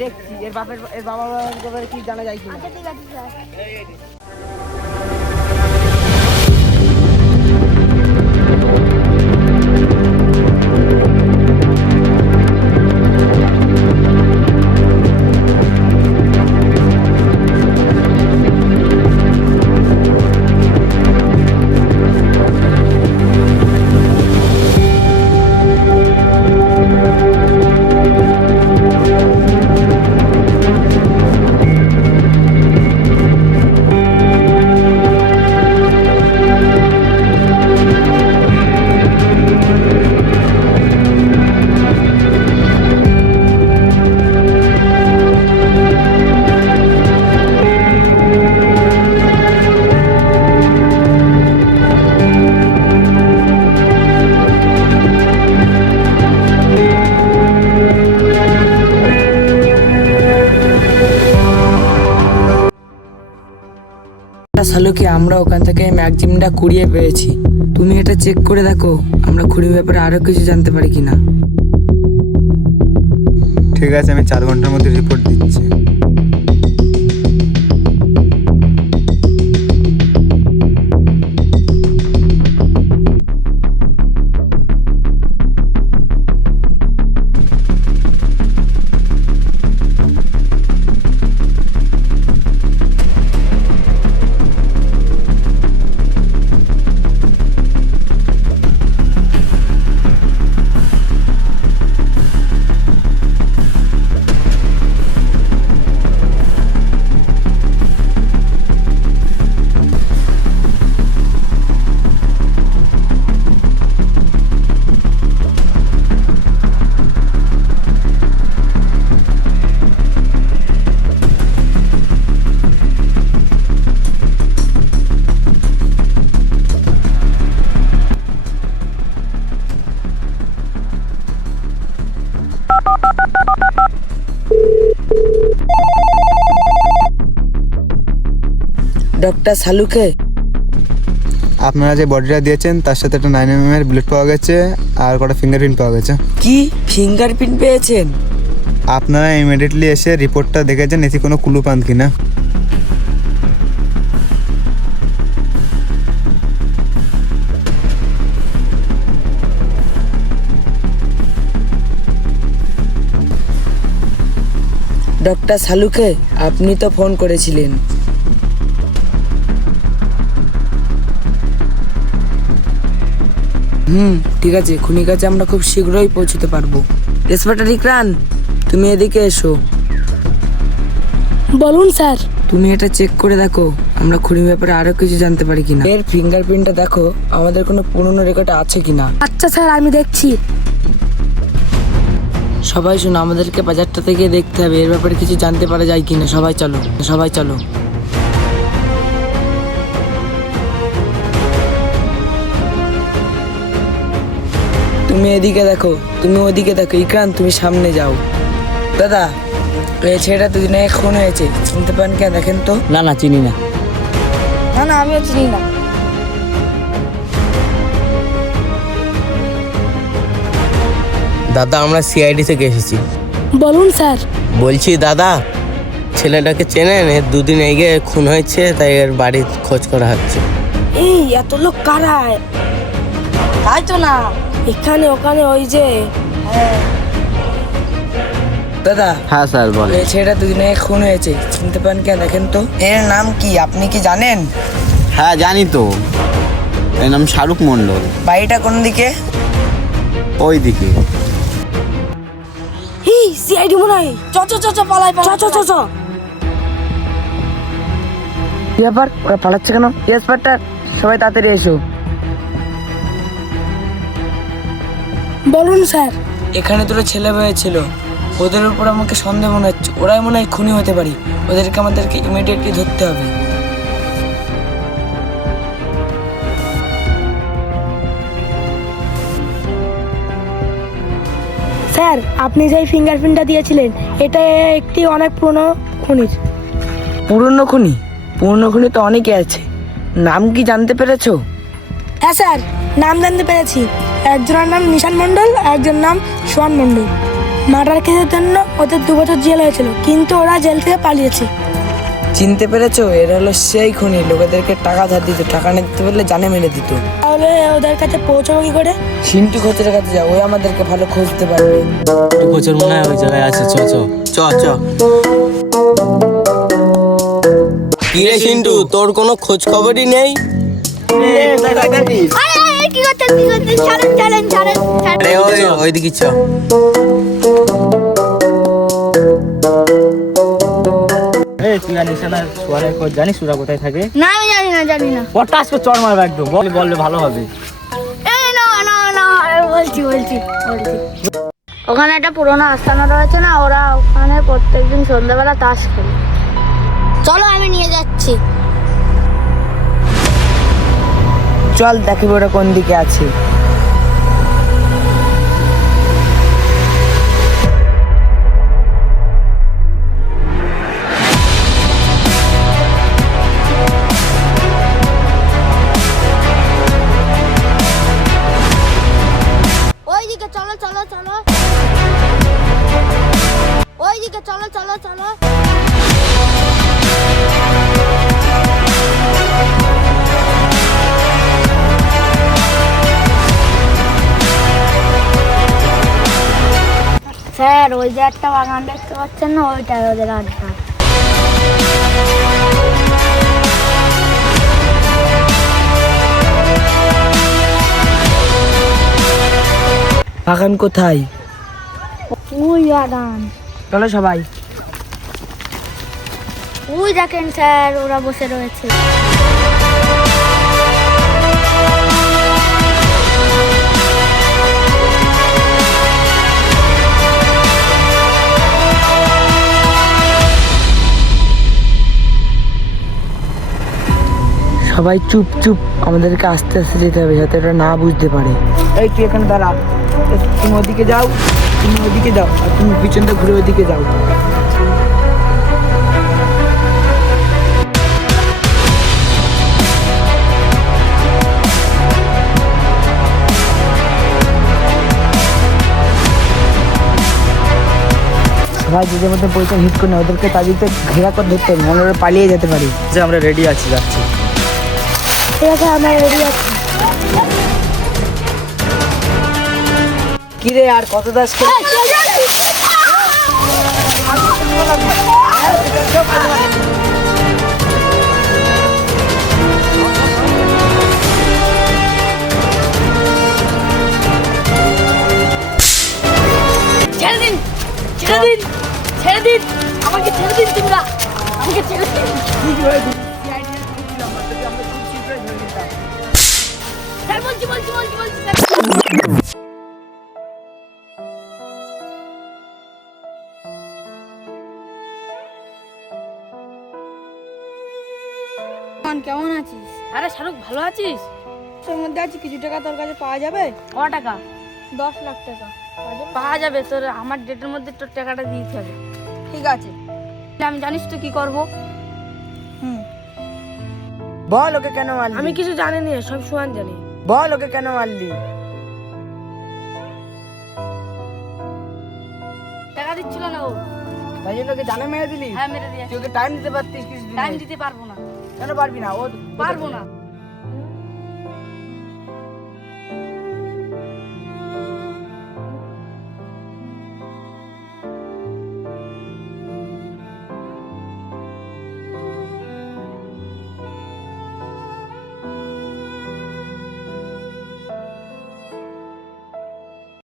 দেখছি এর বাবা মার ব্যাপারে কি জানা যায় কি। আচ্ছা ঠিক আছে স্যার। শালুকে আমরা ওখান থেকে ম্যাগজিনটা কুড়িয়ে পেয়েছি। তুমি এটা চেক করে দেখো আমরা খুঁড়ির ব্যাপারে আরো কিছু জানতে পারি কিনা। ঠিক আছে, আমি 4 ঘন্টার মধ্যে রিপোর্ট দিচ্ছি। ডক্টর শালুকে, আপনারা যে বডিটা দিয়েছেন তার সাথে একটা 9mm এর বুলেট পাওয়া গেছে আর কটা ফিঙ্গারপ্রিন্ট পাওয়া গেছে। কি ফিঙ্গারপ্রিন্ট পেয়েছেন? আপনারা ইমিডিয়েটলি এসে রিপোর্টটা দেখেছেন, এতে কোনো ক্লু পান কিনা। ডক্টর শালুকে, আপনি তো ফোন করেছিলেন। ঠিক আছে, খুনির কাছে আমরা খুব শীঘ্রই পৌঁছতে পারবো। ইন্সপেক্টর ইকরান, তুমি এদিকে এসো। বলুন স্যার। তুমি এটা চেক করে দেখো আমরা খুনির ব্যাপারে আরো কিছু জানতে পারি কিনা। এর ফিঙ্গারপ্রিন্টটা দেখো আমাদের কোনো পুরনো রেকর্ড আছে কিনা। আচ্ছা স্যার, আমি দেখছি। সবাই শোনো, আমাদেরকে বাজারটা থেকে দেখতে হবে এর ব্যাপারে কিছু জানতে পারা যায় কিনা। সবাই চলো, সবাই চলো। তুমি এদিকে দেখো, তুমি ওদিকে দেখো। ইকরান, তুমি সামনে যাও। দাদা, এই ছেলেটা দুদিন আগে খুন হয়েছে, চিনতে পারেন কে? দেখেন তো। না না, চিনি না। না না, আমিও চিনি না। দাদা, আমরা সিআইডি থেকে এসেছি। বলুন স্যার। বলছি দাদা, ছেলেটাকে চেনেন? এর 2 দিন আগে খুন হয়েছে, তাই এর বাড়ির খোঁজ করা হচ্ছে। এই এত লোক কারা? তাই তো না, এখানে ওখানে ওই যে। দাদা, হ্যাঁ স্যার, বল। এই ছেলেটা দুদিন আগে খুন হয়েছে, চিনতে পারেন কে? দেখেন তো। এর নাম কি আপনি কি জানেন? হ্যাঁ জানি তো, এর নাম শাহরুখ মন্ডল। বাড়িটা কোন দিকে? ওই দিকে। এই সিআইডি মনে হয়। চ চ চ চ পালাই, চ চ চ চ। কি ব্যাপার, ওরা পালাচ্ছে কেন? ইন্সপেক্টর, সবাই তাড়াতাড়ি এসো। বলুন স্যার। এখানে দুটো ছেলে হয়েছিল, ওদের উপর আমাকে সন্দেহ মনে হচ্ছে। ওরাই মনে হয় খুনি হতে পারে। আমাদেরকে ইমিডিয়েটলি ধরতে হবে। স্যার, আপনি যেই ফিঙ্গারপ্রিন্টটা দিয়েছিলেন এটা একটি অনেক পুরনো খনিজ। পুরনো খুনি? পুরনো খুনি তো অনেকে আছে, নাম কি জানতে পেরেছো? হ্যাঁ স্যার, নাম জানতে পেরেছি। একজনের নাম নিশান মণ্ডল, একজনের নাম সোহান মণ্ডল। মার্ডার কেসের জন্য ওদের 2 বছর জেল হয়েছিল, কিন্তু ওরা জেল থেকে পালিয়েছে। চিনতে পেরেছো? এরা হলো সেই খুনি, লোকেদেরকে টাকা ধার দিত, টাকা না দিতে পারলে জানে মেরে দিত। তাহলে ওদের কাছে পৌঁছাবো কি করে? সিন্টু খোঁচের কাছে যাও, ওই আমাদেরকে ভালো খুঁজতে পারবে। কোচের মনে হয় ওই জায়গায় আছে, চ চ চ চ। কি রে সিন্টু, তোর কোনো খোঁজ খবরই নেই? আরে কি করতে ছাড়েন আরে ওইদিকে চ। তুই জানিস না সুয়ারের খোঁজ জানিস সুরা কোথায় থাকে? না আমি জানি না পটাশ করে চড় মারবে একদম, বললে ভালো হবে। এই না বলছি ওখানে একটা পুরোনো আস্তানা রয়েছে না, ওরা ওখানে প্রত্যেকদিন সন্ধ্যাবেলা তাস খেলে। চলো আমি নিয়ে যাচ্ছি। চল দেখি ওরা কোন দিকে আছে। ওইদিকে চলো ওইদিকে চলো। স্যার ওই যে একটা বাগান দেখতে পাচ্ছেন না, ওইটাই ওদের আড্ডা। বাগান কোথায়? ওই বাগান। চলো সবাই। ওই দেখেন স্যার, ওরা বসে রয়েছে। সবাই চুপ চুপ, আমাদেরকে আস্তে আস্তে যেতে হবে যাতে ওরা না বুঝতে পারে। এই তুই এখানে দাঁড়া, তুমি ওদিকে যাও, আর তুমি পিছনটা ঘুরে ওদিকে যাও। সবাই যে মধ্যে পয়সা হিট করে না, ওদেরকে তাদেরকে ঘেরা করে ধরতে হবে, নাহলে ওরা পালিয়ে যেতে পারে। যে আমরা রেডি আছি, যাচ্ছি। ঠিক আছে, আমরা রেডি আছি। কিরে আর কত দাস ছেড়ে দিন আমাকে ছেড়ে দিন তোমরা, আমাকে ছেড়ে দিন। স্যার বলছি কেমন আছিস? আরে শাহরুখ, ভালো আছিস? তোর মধ্যে আছে কিছু টাকা তোর কাছে পাওয়া যাবে? ক টাকা? 10 লাখ টাকা পাওয়া যাবে, তোর আমার ডেটের মধ্যে তোর টাকাটা দিতে হবে। ঠিক আছে। আমি জানিস তো কি করবো? বল ওকে কেন মারলি? আমি কিছু জানি না, সব সুয়ান জানি। বল ওকে কেন মারলি? টাকা দিচ্ছিল না ও, তাই জন্য ওকে জানে মেরে দিলি? হ্যাঁ মেরে দিয়েছে। তুই ওকে টাইম দিতে পারতিস কিছু? টাইম দিতে পারবো না। কেন পারবি না? ও পারবো না।